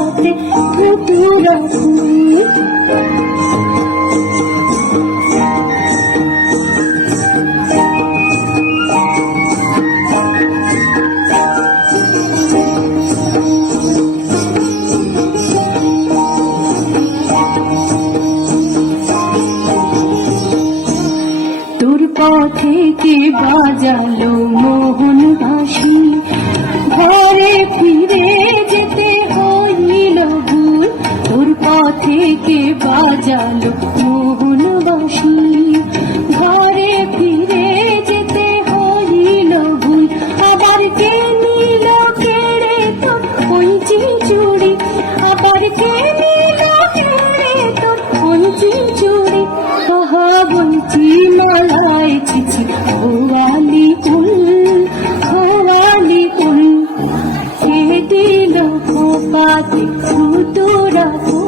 পাতে ধুতুরা ফুল। তোর পথে কে বাজালো মোহন বাঁশি, ঘরে ফিরে যেতে হইল ভুল। তোর পথে কে বাজালো মোহন বাঁশি, ঘরে ফিরে যেতে হইল ভুল। আবার কে নিল কেড়ে তোর কঞ্চি চুড়ি, আবার কে নিল কেড়ে তোর কঞ্চি চুড়ি। কহা বঞ্চি মালায় ছিছি খোয়ালি ফুল, খোয়ালি ফুল। কে দিল খোপাতে ধুতুরা ফুল।